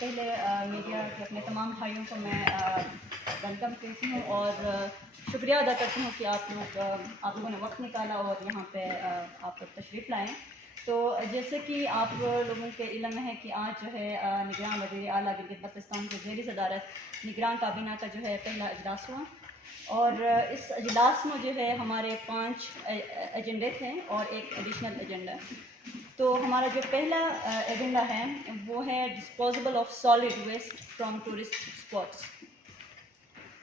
پہلے میڈیا کے اپنے تمام بھائیوں کو میں ویلکم کہتی ہوں اور شکریہ ادا کرتی ہوں کہ آپ لوگوں نے وقت نکالا اور یہاں پہ آپ تشریف لائیں. تو جیسے کہ آپ لوگوں کے علم میں ہے کہ آج جو ہے نگراں وزیر اعلیٰ گلگت بلتستان کے زیر صدارت نگراں کابینہ کا جو ہے پہلا اجلاس ہوا اور اس اجلاس میں جو ہے ہمارے 5 ایجنڈے تھے اور ایک ایڈیشنل ایجنڈا. تو ہمارا جو پہلا ایجنڈا ہے وہ ہے disposable of solid waste from tourist spots.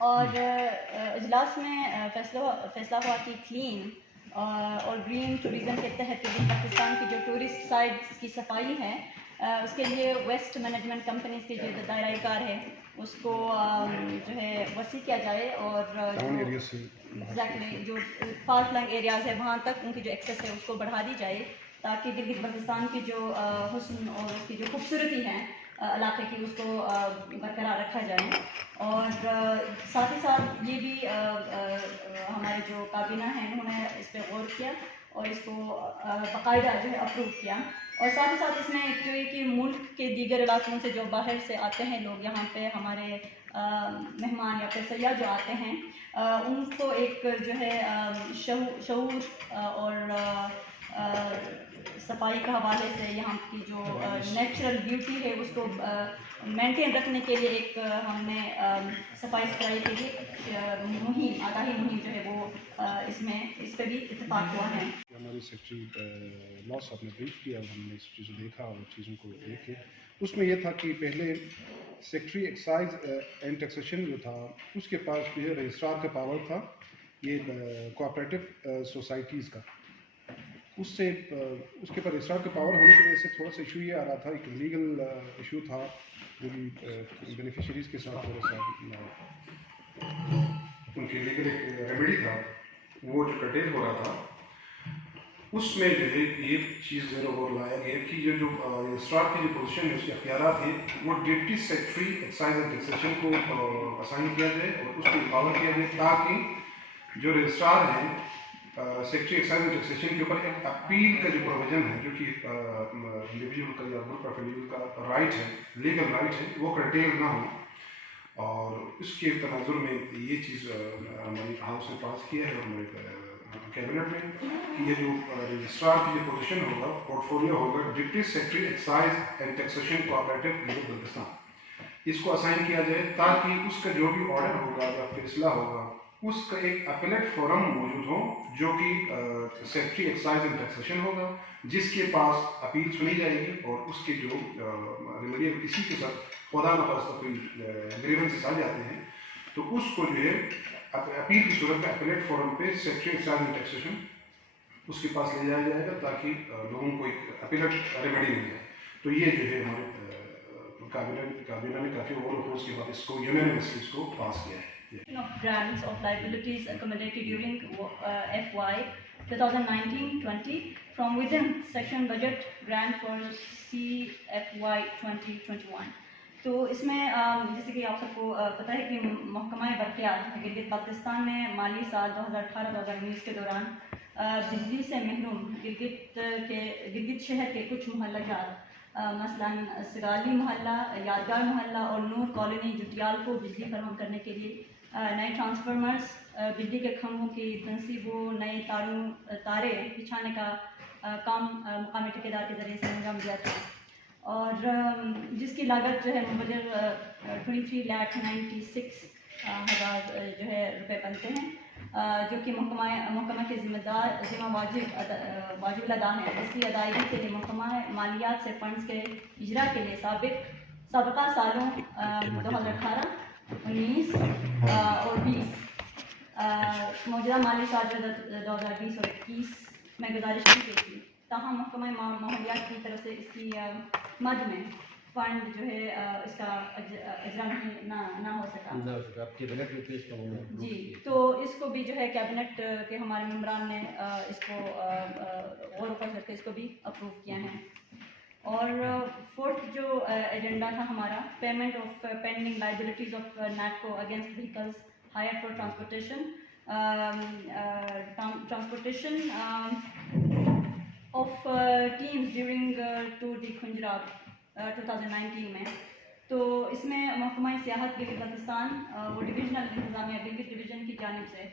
اور اجلاس میں فیصلہ ہوا کہ کلین اور گرین ٹوریزم کے تحت پاکستان کی جو ٹورسٹ سائٹس کی صفائی ہے اس کے لیے ویسٹ مینجمنٹ کمپنیز کے جو دائرۂ کار ہے اس کو جو ہے وسیع کیا جائے اور ایگزیکٹلی جو فار فلنگ ایریاز ہے وہاں تک ان کی جو ایکسیس ہے اس کو بڑھا دی جائے تاکہ گلگت بلتستان کی جو حسن اور اس کی جو خوبصورتی ہے علاقے کی اس کو برقرار رکھا جائے. اور ساتھ ہی ساتھ یہ بھی ہمارے جو کابینہ ہیں انہوں نے اس پہ غور کیا اور اس کو باقاعدہ جو ہے اپروو کیا. اور ساتھ ہی ساتھ اس میں ایک جو ہے کہ ملک کے دیگر علاقوں سے جو باہر سے آتے ہیں لوگ یہاں پہ ہمارے مہمان یا پھر سیاح جو آتے ہیں ان کو ایک جو ہے شعور اور صفائی کے حوالے سے یہاں کی جو نیچرل بیوٹی ہے اس کو مینٹین رکھنے کے لیے ایک ہم نے صفائی ستھرائی کے لیے آگاہی مہم جو ہے وہ اس پہ بھی اتفاق ہوا ہے. ہماری سیکٹری لا صاحب نے بریف کیا اور ہم نے اس چیزوں دیکھا اور چیزوں کو دیکھ کے اس میں یہ تھا کہ پہلے سیکٹری ایکسائز اینڈ ٹیکسیشن جو تھا اس کے پاس جو ہے رجسٹرار کا پاور تھا یہ کوآپریٹو سوسائٹیز کا. اس کے پر رجسٹرار کا پاور ہونے کی وجہ سے تھوڑا سا ایشو یہ آ رہا تھا ایک لیگل ایشو تھا جو بھی بینیفیشریز کے ساتھ تھوڑا سا ان کے لیگل ایک ریمیڈی تھا وہ جو کرٹیل ہو رہا تھا. اس میں جو ہے یہ چیز زیر غور لایا گیا کہ یہ جو رجسٹرار کی جو پوزیشن ہے اس کے اختیارات ہیں وہ deputy secretary excise and taxation کو اسائن کیا جائے اور اس کو امپاور کیا جائے تاکہ جو رجسٹرار ہیں سیکٹری ایکسائز اینڈ ٹیکسیشن کے اوپر ایک اپیل کا جو پروویژن ہے جو کہ انڈیویجول کا یا گروپ آف انڈیویجول کا رائٹ ہے لیگل رائٹ ہے وہ کرٹیل نہ ہو. اور اس کے تناظر میں یہ چیز ہماری ہاؤس نے پاس کیا ہے اور ہمارے کیبنٹ میں کہ یہ جو رجسٹرار کی جو پوزیشن ہوگا پورٹ فولیو ہوگا deputy secretary excise and taxation cooperative Gilgit Baltistan اس کو اسائن کیا جائے تاکہ اس کا جو بھی آرڈر ہوگا یا فیصلہ ہوگا اس کا ایک اپیلیٹ فورم موجود ہو جو کہ سیکٹری ایکسائز اینڈ ٹیکسیشن ہوگا جس کے پاس اپیل سنی جائے گی اور اس کے جو ریمیڈی کسی کے ساتھ خدا نخواستہ کوئی گریونسز آ جاتے ہیں تو اس کو جو ہے اپیل کی صورت میں اپیلیٹ فورم پہ سیکٹری ایکسائز اینڈ ٹیکسیشن اس کے پاس لے جایا جائے گا تاکہ لوگوں کو ایک اپیلیٹ ریمیڈی مل جائے. تو یہ جو ہے ہمارے کابینہ نے کافی غور و خوض کے بعد اس کو یونینیمسلی اس کو پاس کیا ہے. Of grants of liabilities accommodated during FY 2019-20 from within section budget grant for CFY 2021. تو اس میں جیسے کہ آپ سب کو پتہ ہے کہ محکمہ برقیات گلگت بلتستان میں مالی سال 2018-2019 کے دوران بجلی سے محروم گلگت شہر کے کچھ محلہ جات مثلاً سگالی محلہ، یادگار محلہ اور نور کالونی جٹیال کو بجلی فراہم کرنے کے لیے نئے ٹرانسفارمرز، بجلی کے کھمبوں کی تنصیب و نئے تارے بچھانے کا کام مقامی ٹھیکیدار کے ذریعے سے انجام دیا تھا اور جس کی لاگت جو ہے مبلغ 23,96,000 جو ہے روپے بنتے ہیں جو کہ محکمہ کے ذمہ واجب الادا ہے. اس کی ادائیگی کے لیے محکمہ مالیات سے فنڈز کے اجرا کے لیے سابقہ سالوں 2018 19 اور 20 موجودہ مالی سال 2020 اور 21 میں گزارش کی گئی تھی. تاہم محکمہ ماحولیات کی طرف سے اس کی مد میں فنڈ جو ہے اس کا اجرا نہ ہو سکا. جی تو اس کو بھی جو ہے کیبنٹ کے ہمارے ممبران نے اس کو غور و خوض کر کے اس کو بھی اپروو کیا ہے. اور فورتھ جو ایجنڈا تھا ہمارا payment of pending liabilities of NATCO against vehicles hire for transportation of teams during Tour de Khunjerab 2019 میں. تو محکمہ سیاحت گلگت بلتستان وہ ڈویژنل انتظامیہ گلگت ڈویژن کی جانب سے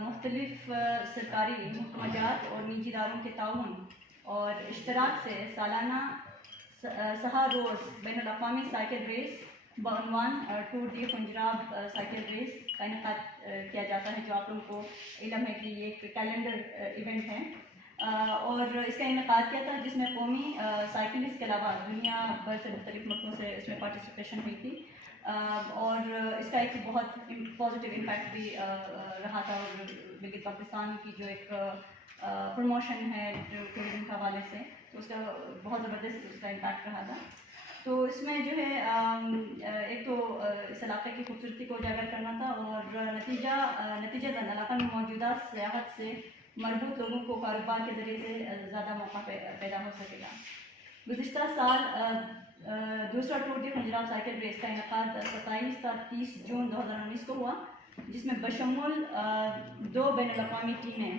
مختلف سرکاری محکمہ جات اور نجی اداروں کے تعاون اور اشتراک سے سالانہ 6 روز بین الاقوامی سائیکل ریس بعنوان ٹور دی پنجاب سائیکل ریس کا انعقاد کیا جاتا ہے، جو آپ لوگوں کو علم ہے کہ یہ ایک کیلنڈر ایونٹ ہے اور اس کا انعقاد کیا تھا، جس میں قومی سائیکلسٹ کے علاوہ دنیا بھر سے مختلف ملکوں سے اس میں پارٹیسپیشن ہوئی تھی اور اس کا ایک بہت پازیٹیو امپیکٹ بھی رہا تھا اور گلگت بلتستان کی جو ایک پروموشن ہے ٹورزم کے حوالے سے، تو اس کا بہت زبردست اس کا امپیکٹ رہا تھا. تو اس میں جو ہے ایک تو اس علاقے کی خوبصورتی کو اجاگر کرنا تھا اور نتیجہ علاقہ میں موجودہ سیاحت سے مربوط لوگوں کو کاروبار کے ذریعے سے زیادہ موقع پیدا ہو سکے گا. گزشتہ سال دوسرا ٹور دی پنجاب سائیکل ریس کا انعقاد 27 تا 30 جون 2019 کو ہوا، جس میں بشمول 2 بین الاقوامی ٹیمیں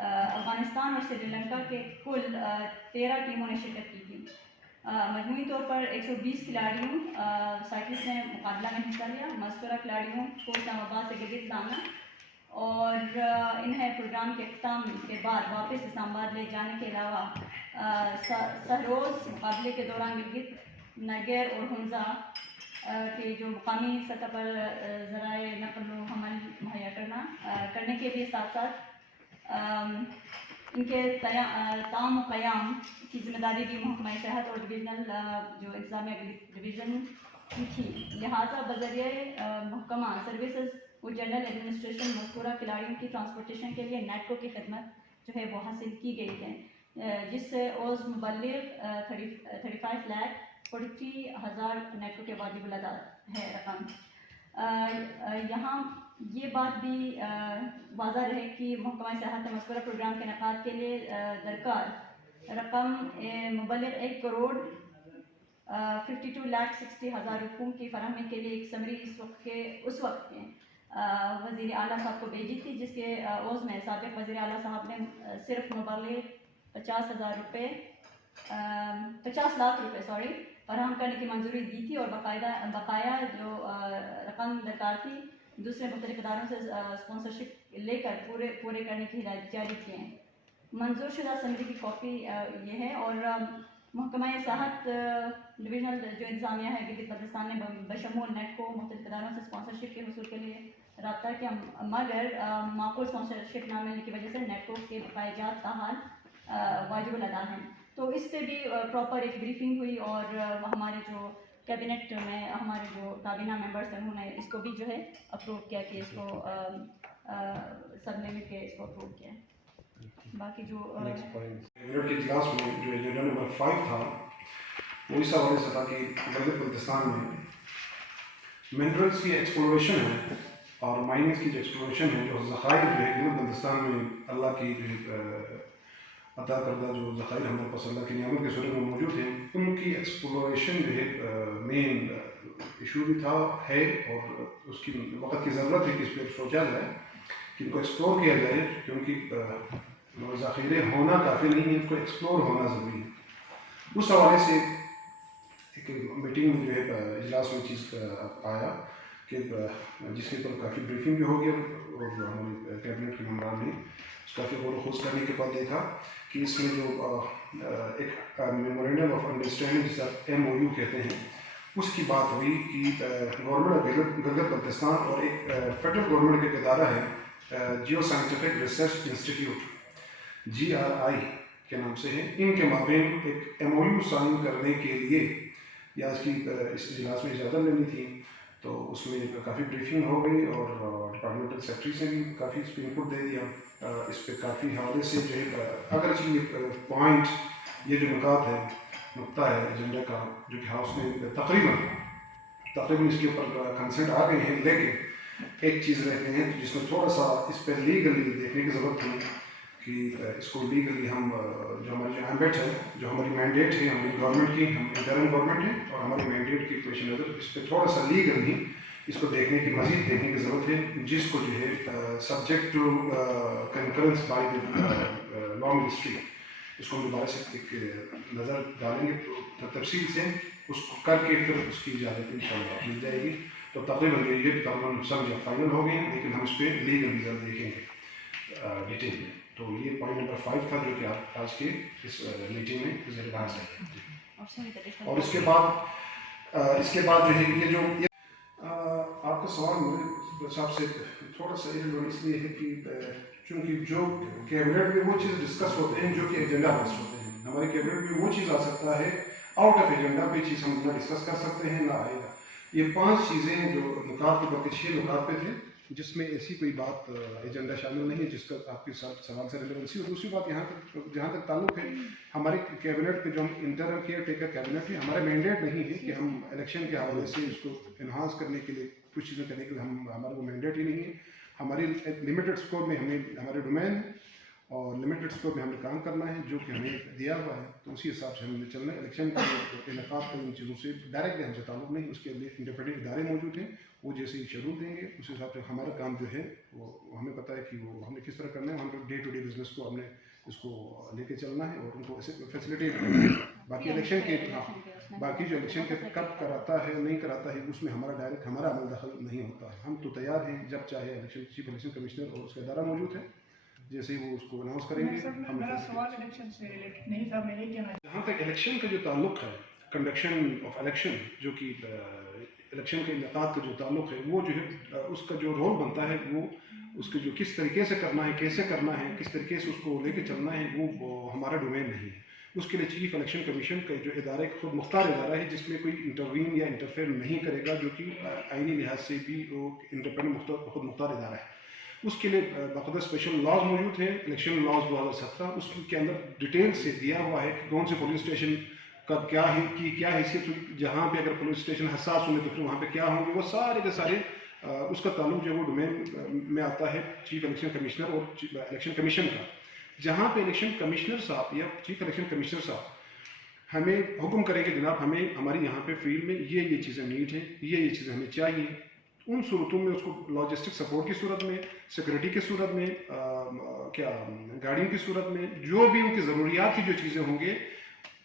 افغانستان اور سری لنکا کے کل 13 ٹیموں نے شرکت کی تھی. مجموعی طور پر 120 کھلاڑیوں سائیکلسٹ نے مقابلہ میں حصہ لیا. مذکورہ کھلاڑیوں کو اسلام آباد سے گلگت لانا اور انہیں پروگرام کے اختتام کے بعد واپس اسلام آباد لے جانے کے علاوہ سہروز مقابلے کے دوران گلگت، نگر اور حمزہ کے جو مقامی سطح پر ذرائع نقل و حمل مہیا کرنے کے لیے ساتھ ساتھ ان کے تعام و قیام کی ذمہ داری بھی محکمہ صحت اور ڈویژنل جو انتظامیہ ڈویژن کی تھی. لہٰذا بذریعہ محکمہ سروسز و جنرل ایڈمنسٹریشن مذکورہ کھلاڑیوں کی ٹرانسپورٹیشن کے لیے نیٹکو کی خدمت جو ہے وہ حاصل کی گئی ہے، جس سے اوز مبلغ 35 لاکھ 43,000 نیٹکو کے واجب الادا ہے رقم. یہاں یہ بات بھی واضح رہے کہ محکمہ سیاحت نے مذکورہ پروگرام کے انعقاد کے لیے درکار رقم مبلغ 1 کروڑ 52,60,000 روپوں کی فراہمی کے لیے ایک سمری اس وقت کے وزیر اعلیٰ صاحب کو بھیجی تھی، جس کے عوض میں سابق وزیر اعلیٰ صاحب نے صرف مبلغ 50 لاکھ روپے فراہم کرنے کی منظوری دی تھی اور بقایا جو رقم درکار تھی دوسرے مختلف اداروں سے اسپانسرشپ لے کر پورے کرنے کی ہدایت جاری کی ہیں. منظور شدہ سمری کی کاپی یہ ہے اور محکمہ سیاحت ڈویژنل جو انتظامیہ ہے گلگت بلتستان نے بشمول نیٹ کو مختلف اداروں سے اسپانسرشپ کے حصول کے لیے رابطہ کیا، مگر معقول اسپانسرشپ نہ ملنے کی وجہ سے نیٹ کو کے بقایا جات تاحال واجب الادا ہیں. تو اس پہ بھی پراپر ایک بریفنگ ہوئی اور ہمارے جو کیبنٹ میں ہمارے جو کابینہ ممبرس ہیں انہوں نے اس کو بھی جو ہے اپروو کیا کہ اس کو سب نے مل کے اس کو اپروو کیا. باقی جو کیبنٹ کے اجلاس میں جو ایجنڈا نمبر 5 تھا وہ اس حوالے سے تھا کہ گلگت بلتستان میں منرلس کی ایکسپلوریشن ہے اور مائننگس کی جو ایکسپلوریشن ہے، جو ذخائر جو ہے گلگت بلتستان میں اللہ کی جو عطا کردہ جو ذخائر ہم پر اللہ کی نعمت کے صورت میں موجود ہیں، ان کی ایکسپلوریشن جو ہے مین ایشو بھی تھا ہے اور اس کی وقت کی ضرورت ہے کہ اس پہ سوچا جائے کہ ان کو ایکسپلور کیا جائے، کیونکہ ذخیرے ہونا کافی نہیں ہے، ان کو ایکسپلور ہونا ضروری ہے. اس حوالے سے ایک میٹنگ میں جو ہے اجلاس میں چیز آیا کہ جس کے اوپر کافی بریفنگ بھی ہو گیا اور ہمارے کیبنٹ کے ممبران نے اس کافی غور و خوض کرنے کے بعد دیکھا کہ اس میں جو ایک میمورینڈم آف انڈرسٹینڈنگ جسے MOU کہتے ہیں، اس کی بات ہوئی کہ گورنمنٹ گلگت بلتستان اور ایک فیڈرل گورنمنٹ کا ایک ادارہ ہے geo scientific research institute GRI کے نام سے ہے، ان کے مابین ایک MOU سائن کرنے کے لیے یا اس اجلاس میں اجازت لینی تھی. تو اس میں کافی بریفنگ ہو گئی اور ڈپارٹمنٹل سیکرٹری سے بھی کافی اس پہ انپٹ دے دیا. اس پہ کافی حوالے سے جو ہے اگرچہ یہ پوائنٹ یہ جو نقطہ ہے ایجنڈا کا جو کہ ہاؤس میں تقریباً اس کے اوپر کنسنٹ آ گئے ہیں، لیکن ایک چیز رہتے ہیں جس میں تھوڑا سا اس پہ لیگلی دیکھنے کی ضرورت ہے کہ اس کو لیگلی ہم جو ہماری جو ایمبٹ ہے، جو ہماری مینڈیٹ ہے ہماری گورنمنٹ کی، ہم انٹرن گورنمنٹ ہے اور ہماری مینڈیٹ کی پیش نظر اس پہ تھوڑا سا لیگلی اس کو دیکھنے کی مزید دیکھنے کی ضرورت ہے، جس کو جو ہے subject to concurrence by law ministry اس کو ہم دوبارہ سے ایک نظر ڈالیں گے تو تفصیل سے اس کو کر کے پھر اس کی اجازت انشاءاللہ مل جائے گی. تو تقریباً یہ تقریباً سب جب فائنل ہو گئے ہیں, لیکن ہم اس پہ لیگل رزلٹ دیکھیں گے ڈیٹیل میں. تو یہ پوائنٹ نمبر 5 تھا جو کہ آپ آج کے اس میٹنگ میں ذکر کرنا چاہتے ہیں. اور اس کے بعد جو ہے یہ جو آپ کا سوال میرے صاحب سے تھوڑا سا اس لیے ہے کہ چونکہ جو کیبنٹ میں وہ چیز ڈسکس ہوتے ہیں جو کہ ایجنڈا بیس ہوتے ہیں. ہمارے کیبنٹ میں وہ چیز آ سکتا ہے آؤٹ آف ایجنڈا پہ چیز ہم نہ ڈسکس کر سکتے ہیں نہ آئے گا. یہ 5 چیزیں جو نکات کے بلکہ 6 نکات پہ تھے جس میں ایسی کوئی بات ایجنڈا شامل نہیں ہے جس کا آپ کے ساتھ سوال سے ریلیونسی. اور دوسری بات یہاں تک جہاں تک تعلق ہے ہمارے کیبنٹ پہ جو ہم انٹرم کیئر ٹیکر کیبنٹ ہے, ہمارا مینڈیٹ نہیں ہے کہ ہم الیکشن کے حوالے سے اس کو انہانس کرنے کے لیے کچھ چیزیں کرنے کے لیے ہمارا وہ مینڈیٹ ہی نہیں ہے. ہماری لمیٹڈ اسکوپ میں ہمیں ہمارے ڈومین اور لمیٹڈ اسکوپ میں ہمیں کام کرنا ہے جو کہ ہمیں دیا ہوا ہے. تو اسی حساب سے ہمیں چلنا ہے. الیکشن کے انعقاد کا ان چیزوں سے ڈائریکٹ ہم سے تعلق نہیں. اس کے لیے انڈیپینڈنٹ ادارے موجود ہیں, وہ جیسے ہی شیڈول دیں گے اس حساب سے ہمارا کام جو ہے وہ ہمیں پتہ ہے کہ وہ ہم نے کس طرح کرنا ہے. ہم ڈے ٹو ڈے بزنس کو ہم نے اس کو لے کے چلنا ہے اور ان کو ایسے فیسلیٹیٹ کرنا ہے. باقی الیکشن کے باقی جو الیکشن کے کب کراتا ہے نہیں کراتا ہے اس میں ہمارا ڈائریکٹ ہمارا عمل دخل نہیں ہوتا ہے. ہم تو تیار ہیں جب چاہے الیکشن چیف الیکشن کمشنر اور اس کا ادارہ موجود ہے, جیسے ہی وہ اس کو اناؤنس کریں گے. میرا سوال الیکشن سے ریلیٹڈ نہیں تھا. میں یہ کہنا جہاں تک الیکشن کا جو تعلق ہے, کنڈکشن آف الیکشن جو کہ الیکشن کے انعقاد کا جو تعلق ہے, وہ جو ہے اس کا جو رول بنتا ہے وہ اس کے جو کس طریقے سے کرنا ہے, کیسے کرنا ہے, کس طریقے سے اس کو لے کے چلنا ہے, وہ ہمارا ڈومین نہیں ہے. اس کے لیے چیف الیکشن کمیشن کا جو ادارہ ایک خود مختار ادارہ ہے جس میں کوئی انٹروین یا انٹرفیئر نہیں کرے گا, جو کہ آئینی لحاظ سے بھی وہ انڈیپینڈنٹ خود مختار ادارہ ہے. اس کے لیے باقاعدہ اسپیشل لاز موجود ہیں. الیکشن لاز 2017 اس کے اندر ڈیٹیل سے دیا ہوا ہے کہ کون سے پولیس اسٹیشن کا کیا ہے کی کیا حیثیت ہوگی, جہاں پہ اگر پولیس اسٹیشن حساس ہوں گے تو پھر وہاں پہ کیا ہوں گے. وہ سارے کے سارے اس کا تعلق جو ہے وہ ڈومین میں آتا ہے چیف الیکشن کمشنر اور الیکشن کمیشن کا. جہاں پہ الیکشن کمشنر صاحب یا چیف الیکشن کمشنر صاحب ہمیں حکم کریں کہ جناب ہمیں ہماری یہاں پہ فیلڈ میں یہ چیزیں نیڈ ہیں, یہ چیزیں ہمیں چاہیے, ان صورتوں میں اس کو لاجسٹک سپورٹ کی صورت میں, سیکورٹی کی صورت میں, گاڑیوں کی صورت میں, جو بھی ان کی ضروریات کی جو چیزیں ہوں گے,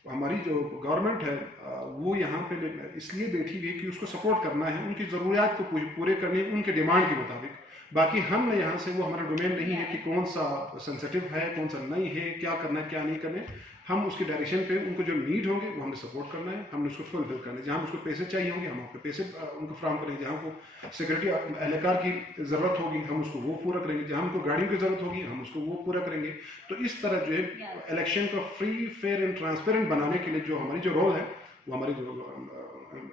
ہماری جو گورنمنٹ ہے وہ یہاں پہ اس لیے بیٹھی ہوئی ہے کہ اس کو سپورٹ کرنا ہے, ان کی ضروریات کو پورے کرنے ان کے ڈیمانڈ کے مطابق. باقی ہم نے یہاں سے وہ ہمارا ڈومین نہیں ہے کہ کون سا سینسیٹیو ہے کون سا نہیں ہے, کیا کرنا ہے کیا نہیں کرنا ہے. ہم اس کی ڈائریکشن پہ ان کو جو نیڈ ہوں گے وہ ہم نے سپورٹ کرنا ہے, ہم نے اس کو فلفل کرنا ہے. جہاں اس کو پیسے چاہیے ہوں گے ہم آپ کو پیسے ان کو فراہم کریں گے, جہاں کو سیکورٹی اہلکار کی ضرورت ہوگی ہم اس کو وہ پورا کریں گے, جہاں ہم کو گاڑیوں کی ضرورت ہوگی ہم اس کو وہ پورا کریں گے. تو اس طرح جو ہے الیکشن کو فری فیئر اینڈ ٹرانسپیرنٹ بنانے کے لیے جو ہماری جو رول ہے وہ ہماری جو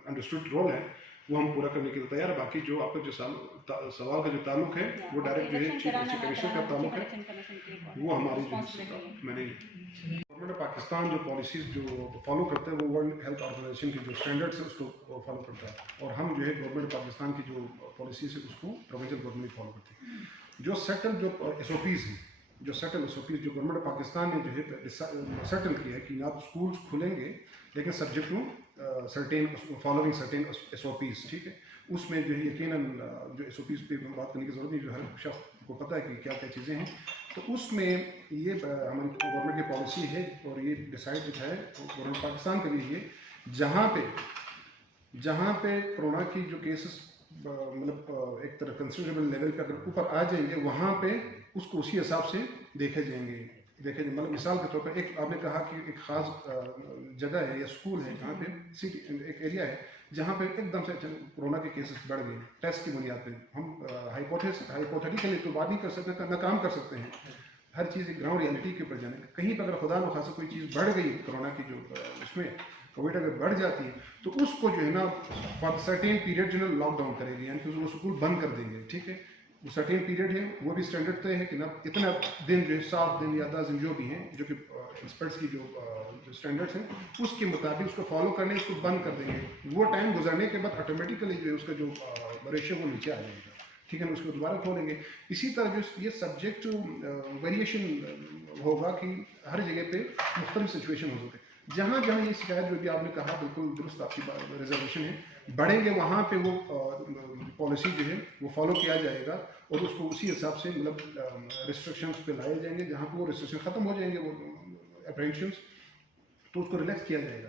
انڈرسٹوڈ رول ہے وہ ہم پورا کرنے کے لیے تیار ہے. باقی جو آپ کا جو سوال کا جو تعلق ہے وہ ڈائریکٹ جو ہے چیف الیکشن کمیشن کا تعلق ہے, وہ ہماری جو میں نے گورنمنٹ آف پاکستان جو پالیسیز جو فالو کرتا ہے وہ ورلڈ ہیلتھ آرگنائزیشن کی جو اسٹینڈرڈس ہے اس کو فالو کرتا ہے, اور ہم جو ہے گورنمنٹ آف پاکستان کی جو پالیسیز ہے اس کو پروونشل گورنمنٹ فالو کرتے ہیں. جو سیٹل جو ایس او پیز ہیں, جو سیٹل ایس او پیز جو گورنمنٹ آف پاکستان نے جو ہے سیٹل کیا ہے کہ آپ اسکولس کھلیں گے لیکن subject to certain following certain S O Ps. ٹھیک ہے, اس میں جو ہے یقیناً جو ایس او پیز پہ بات کرنے کی ضرورت نہیں, جو ہر شخص کو پتہ ہے کہ کیا کیا چیزیں ہیں. تو اس میں یہ ہماری گورنمنٹ کی پالیسی ہے اور یہ ڈیسائڈ ہے گورنمنٹ پاکستان کے لیے جہاں پہ کورونا کی جو کیسز مطلب ایک طرح کنسیڈریبل لیول پہ اگر اوپر آ جائیں گے وہاں پہ اس کو اسی حساب سے دیکھے جائیں گے. مطلب مثال کے طور پر ایک آپ نے کہا کہ ایک خاص جگہ ہے یا اسکول ہے جہاں پہ سٹی ایک ایریا ہے جہاں پہ ایک دم سے کورونا کے کیسز بڑھ گئے ٹیسٹ کی بنیاد پہ. ہم ہائپوتھیٹیکلی تو بات نہیں کر سکتے, نہ کام کر سکتے ہیں, ہر چیز ایک گراؤنڈ ریئلٹی کے اوپر جانے. کہیں پہ اگر خدا نخواستہ کوئی چیز بڑھ گئی کورونا کی جو اس میں کووڈ اگر بڑھ جاتی ہے تو اس کو جو ہے نا فار سرٹین پیریڈ جو ہے نا لاک ڈاؤن کرے گی, یعنی کہ وہ اسکول بند کر دیں گے. ٹھیک ہے, وہ سرٹین پیریڈ ہے, وہ بھی اسٹینڈرڈ طے ہے کہ نا اتنا دن جو ہے 7 دن یا 10 دن جو بھی ہیں جو کہ ایکسپرٹس کی جو اسٹینڈرڈس ہیں اس کے مطابق اس کو فالو کرنے اس کو بند کر دیں گے. وہ ٹائم گزرنے کے بعد آٹومیٹیکلی جو ہے اس کا جو ریشو وہ نیچے آ جائے گا. ٹھیک ہے نا, اس کو دوبارہ کھولیں گے. اسی طرح جو یہ سبجیکٹ ویریشن ہوگا کہ ہر جگہ پہ مختلف سچویشن ہو سکتے ہیں. جہاں یہ شکایت جو بھی آپ نے کہا بالکل درست آپ کی ریزرویشن ہے, بڑھیں گے وہاں پہ وہ پالیسی جو ہے وہ فالو کیا جائے گا اور اس کو اسی حساب سے مطلب ریسٹرکشنس پہ لائے جائیں گے. جہاں پہ وہ ریسٹرکشن ختم ہو جائیں گے وہ اپریہنشنس تو اس کو ریلیکس کیا جائے گا.